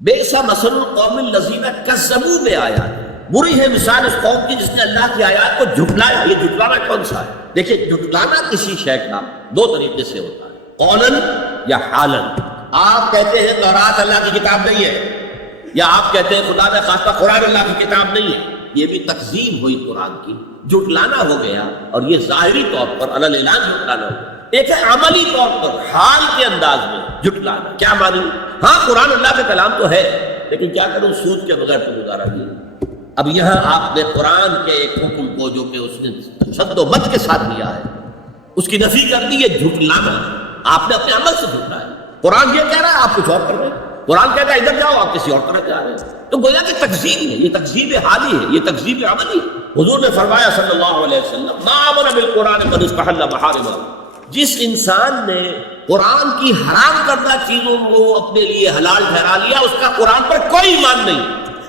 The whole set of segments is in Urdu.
بئس مثل القوم الذین کذبوا بآیات، بری ہے مثال اس قوم کی جس نے اللہ کی آیات کو جھٹلایا۔ یہ جھٹلانا کون سا ہے؟ دیکھیں، جھٹلانا کسی شے کا دو طریقے سے ہوتا ہے، قولاً یا حالاً۔ آپ کہتے ہیں تورات اللہ کی کتاب نہیں ہے، یا آپ کہتے ہیں خدا نے خواستہ قرآن اللہ کی کتاب نہیں ہے، یہ بھی تکذیب ہوئی قرآن کی، جھٹلانا ہو گیا، اور یہ ظاہری طور پر علی الاعلان جھٹلانا ہو گیا۔ ایک ہے عملی طور پر حال کے انداز میں جھٹلانا۔ کیا مانی؟ ہاں قرآن اللہ کا کلام تو ہے، لیکن کیا کروں، سوچ کے بغیر تو گزارا نہیں۔ اب یہاں آپ نے قرآن کے ایک حکم کو جو کہ اس نے شد و مد کے ساتھ دیا ہے، اس کی نفی کر دی، یہ جھٹلانا آپ نے اپنے عمل سے جھٹلایا۔ قرآن یہ کہہ رہا ہے، آپ کچھ اور کر رہے ہیں، قرآن کہتا ہے ادھر جاؤ، آپ کسی اور طرف جا رہے ہیں، تو گویا کہ تکذیب ہے، یہ تکذیب حالی ہے، یہ تکذیب عملی ہے۔ حضور نے فرمایا صلی اللہ علیہ وسلم، ما آمن بالقرآن من استحل محارمہ، جس انسان نے قرآن کی حرام کردہ چیزوں کو اپنے لیے حلال ٹھہرا لیا، اس کا قرآن پر کوئی ایمان نہیں،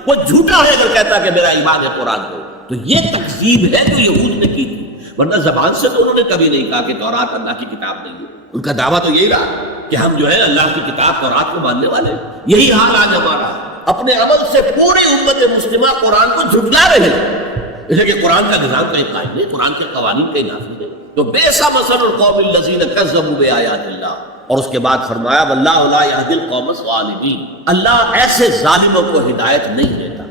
وہ جھوٹا ہے اگر کہتا کہ میرا ایمان ہے قرآن کو۔ تو یہ تکذیب ہے جو یہود نے کی تھی، ورنہ زبان سے تو انہوں نے کبھی نہیں کہا کہ تورات اللہ کی کتاب نہیں ہے۔ ان کا دعویٰ تو یہی رہا کہ ہم جو ہے اللہ کی کتاب تورات کو ماننے والے ہیں۔ یہی حال آج ہمارا، اپنے عمل سے پوری امت مسلمہ قرآن کو جھٹلا رہے ہیں، اس لیے کہ قرآن کا نظام کہیں قائم نہیں، قرآن کے قوانین کہیں نافذ نہیں۔ تو بئس مثل القوم الذین کذبوا بآیات اللہ، اور اس کے بعد فرمایا واللہ لا یہدی القوم الظالمین، اللہ ایسے ظالموں کو ہدایت نہیں دیتا۔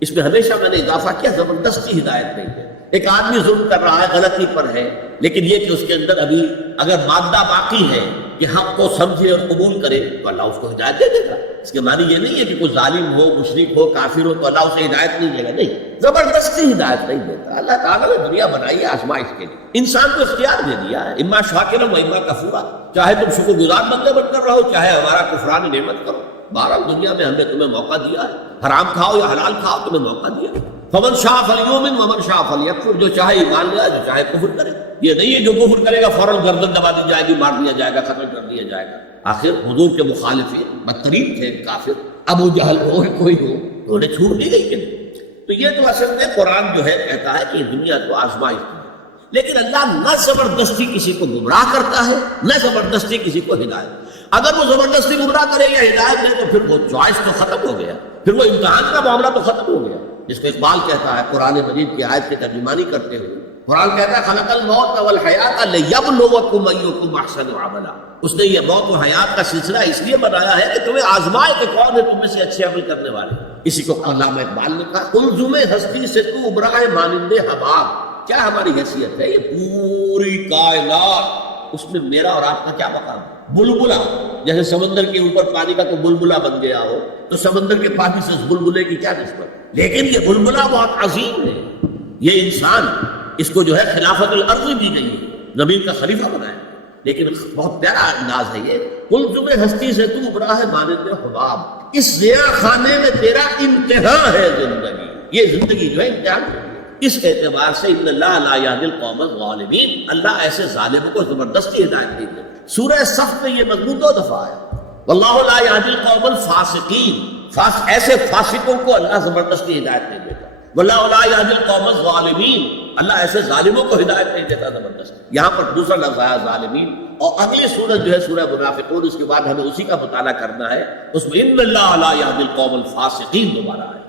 اس میں ہمیشہ میں نے اضافہ کیا، زبردستی ہدایت نہیں ہے۔ ایک آدمی ظلم کر رہا ہے، غلطی پر ہے، لیکن یہ کہ اس کے اندر ابھی اگر مادہ باقی ہے کہ حق کو سمجھے اور قبول کرے تو اللہ اس کو ہدایت دے دے گا۔ اس کے معنی یہ نہیں ہے کہ کوئی ظالم ہو، مشرک ہو، کافر ہو تو اللہ اسے ہدایت نہیں دے گا، نہیں، زبردستی ہدایت نہیں دیتا۔ اللہ تعالیٰ نے دنیا بنائی ہے آزمائش کے لیے، انسان کو اختیار دے دیا ہے، اما شاکرا و اما کفورا، چاہے تم شکر گزار بندے بن کر رہو، چاہے ہمارا کفران نعمت کرو۔ بہرحال دنیا میں ہم نے تمہیں موقع دیا ہے، حرام کھاؤ یا حلال کھاؤ، تمہیں موقع دیا۔ فمن شاء فلیؤمن ومن شاء فلیکفر، جو چاہے ایمان لے آئے، جو چاہے کفر کرے۔ یہ نہیں ہے جو کفر کرے گا فوراً گردن دبا دی جائے گی، مار دیا جائے گا، ختم کر دیا جائے گا۔ آخر حضور کے مخالفین بدترین تھے کافر، ابو جہل ہو کوئی ہو، تو انہیں چھوٹ دی گئی کہ نہیں۔ تو یہ تو اصل میں قرآن جو ہے کہتا ہے کہ یہ دنیا تو آزمائش ہے، لیکن اللہ نہ زبردستی کسی کو گمراہ کرتا ہے، نہ زبردستی کسی کو ہدایت۔ اگر وہ زبردستی گمراہ کرے یا ہدایت دے تو پھر وہ چوائس تو ختم ہو گیا، پھر وہ امتحان کا معاملہ تو ختم ہو گیا، جس کو اقبال کہتا ہے قرآن مجید کی آیت کی ترجمانی کرتے ہوئے۔ قرآن کہتا ہے خلق الموت والحیات لیبلوکم ایکم احسن عملا، اس نے یہ موت و حیات کا سلسلہ اس لیے بنایا ہے کہ تمہیں آزمائے کہ کون ہے تم میں سے اچھے عمل کرنے والے۔ اسی کو علامہ اقبال نے کہا الزم ہستی سے تو ابرائے مانند حباب، کیا ہماری حیثیت ہے، یہ پوری کائنات، اس میں میرا اور آپ کا کیا مقام ہے؟ بلبلا، جیسے سمندر کے اوپر پانی کا کوئی بلبلا بن گیا ہو تو سمندر کے پانی سے اس بلبلے کی کیا نسبت؟ لیکن یہ بلبلا بہت عظیم ہے، یہ انسان، اس کو جو ہے خلافت الارض دی گئی ہے، زمین کا خلیفہ بنایا، لیکن بہت پیارا انداز ہے یہ، کلزم ہستی سے تو ابرا ہے مانند حباب، اس ضیاء خانے میں تیرا انتہا ہے زندگی، یہ زندگی جو ہے امتحان ہے۔ اس اعتبار سے ان اللہ لا یہدی القوم الظالمین، اللہ ایسے ظالموں کو زبردستی ہدایت نہیں دے۔ سورہ صف میں یہ مضمون 2 دفعہ ہے، واللہ لا یہدی القوم الفاسقین، ایسے فاسقوں کو اللہ زبردستی ہدایت نہیں دیتا۔ واللہ لا یہدی القوم الظالمین، اللہ ایسے ظالموں کو ہدایت نہیں دیتا زبردستی۔ یہاں پر دوسرا لفظ آیا ظالمین، اور اگلی سورت جو ہے سورہ منافقون، اس کے بعد ہمیں اسی کا مطالعہ کرنا ہے، اس میں ان اللہ لا یہدی القوم الفاسقین دوبارہ ہے۔